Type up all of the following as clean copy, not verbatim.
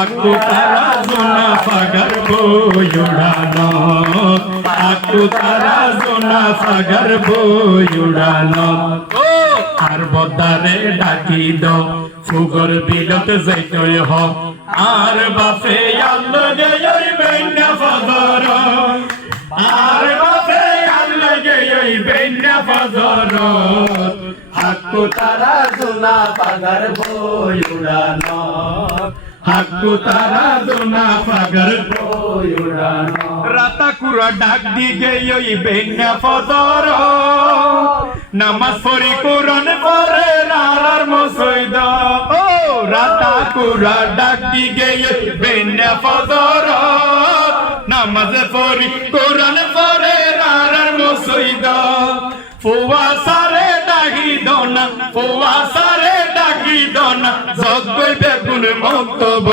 হাকু তারা জোনা ফাগার বই উড়ানো হাকু তারা জোনা ফাগার বই উড়ানো আর বদারে ডাকি দাও ফুগর বিলত যাইতই হ আর বাপে আল্লাগে ওই বেন্না ফজর আর বাপে আল্লাগে ওই বেন্না ফজর হাকু তারা জোনা ফাগার বই উড়ানো হাকু তারা জোনা ফাগার বই উড়ানো রাতা কুরা ডাক দিগে ওই বেন্না ফজর নামাজ পড়ি কোরআন পড়ে রার মসজিদ ও রাতা কুরা ডাক দিগে ওই বেন্না ফজর নামাজ পড়ি কোরআন পড়ে রার মসজিদ ফুয়া সারে ডাকি দনা ফুয়া সারে ডাকি দনা জগই বেগুন মক্তব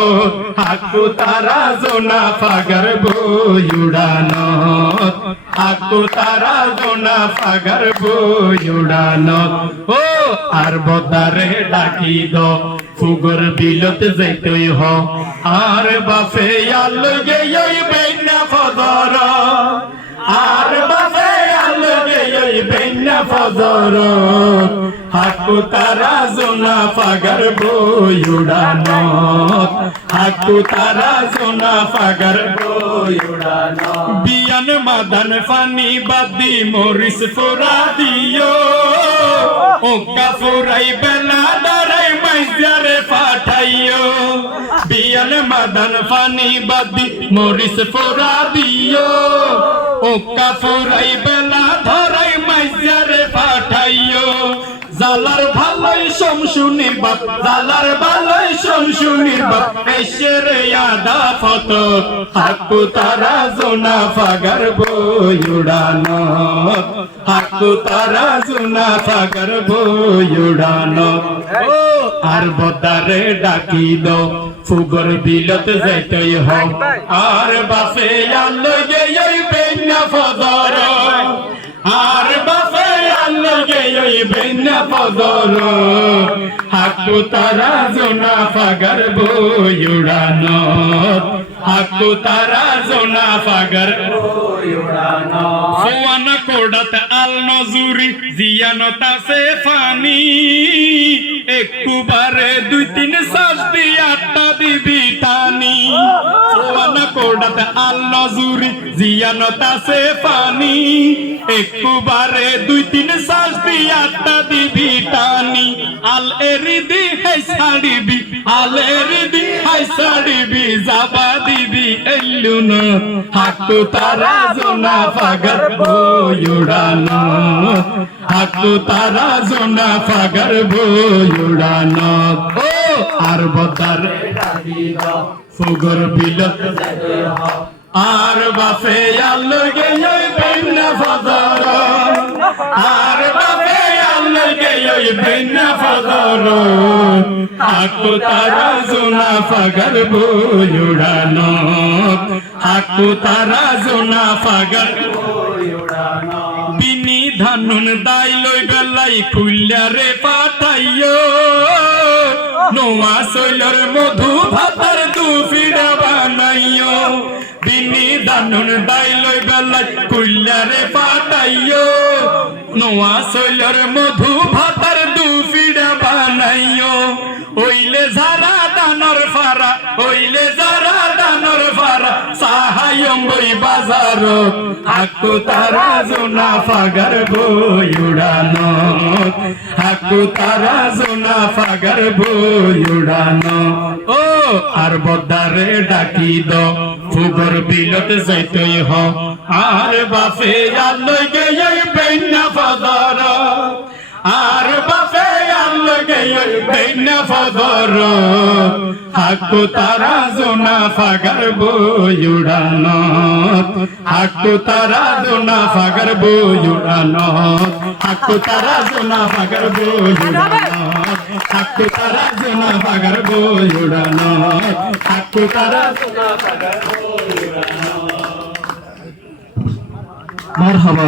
হাকু তারা জোনা ফাগার বই উড়ানো হাকু তারা জোনা ফাগার বই উড়ানো ও আর বদারে ডাকি দ ফুগর বিলত যাইতই হ আর বাপে আলগে ওই বেন্না ফজর আর বাপে আলগে ওই বেন্না ফজর হাকু তারা জোনা ফাগার বই উড়ানো হাকু তারা জোনা ফাগার বই উড়ানো বিয়ান মাদান ফানি বাদি মরিস ফোরা দিও ওকা ফুরাই বেলা দাঁড়াই মাইজারে পাঠাইও বিয়ান মাদান ফানি বাদি মরিস ফোরা দিও ওকা ফুরাই বেলা ধরাই মাইজারে পাঠাইও জালার ভালোই শমশুনির বাপ জালার ভালোই শমশুনির বাপ এসেরে আদা ফত হাকু তারা জোনা ফাগার বই উড়ানো হাকু তারা জোনা ফাগার বই উড়ানো ও আর বদারে ডাকি দাও ফুগর বিলত যাইতই হ আর বাপে আল্লাগে ওই বেন্না ফজর আর বাপে আল্লাগে ওই বেন্না ফজর হাকু তারা জোনা ফাগার বই উড়ানো হাকু তারা জোনা ফাগার বই উড়ানো সোয়ানা কোডাত আল নজুরি জিয়ানতা সে ফানি একবারে দুই তিন শ্বাস দিয়ে আটটা দিবি টানি সোয়ানা কোডাত আল নজুরি জিয়ানতা সে ফানি একবারে দুই তিন শ্বাস দিয়ে আটটা দিবি টানি আল এরিদি হাই ছাড়িবি আল এরিদি হাই ছাড়িবি যাবা দিবি এলুন হাকু তারা জোনা ফাগার বই উড়ানো হাকু তারা জোনা ফাগার বই উড়ানো ও আর বদার ফুগর বিলত আর বাপে আল্লাগে ওই বেন্না ফজর আর বাপে আল্লাগে ওই বেন্না ফজর হাকু তারা জোনা ফাগার বই উড়ানো হাকু তারা জোনা ফাগার বই উড়ানো বিনি ধানুন দাই লই বেলাই খুললা রে পাঠাইও নোয়া সইলর মধু ভাতার দু ফিড়া বানাইও বিনি ধানুন দাই লই বেলাই খুললা রে পাঠাইও নোয়া সইলর মধু ভাতার দু ফিড়া বানাইও ওইলে যারা দানর ফারা ওইলে যারা দানর ফারা সাহায্যম বই বাজার হাকু তারা জোনা ফাগার বই উড়ানো হাকু তারা জোনা ফাগার বই উড়ানো ও আর বদারে ডাকি দ ফুগর বিলত যাইতই হ আর বাপে আল্লাগে ওই বেন্না ফজর আর বাপে আল্লাগে ওই বেন্না ফজর হাকু তারা জোনা ফাগার বই উড়ানো হাকু তারা জোনা ফাগার বই উড়ানো হাকু তারা জোনা ফাগার বই উড়ানো হাকু তারা জোনা ফাগার বই উড়ানো হাকু তারা জোনা ফাগার বই উড়ানো মারহাবা।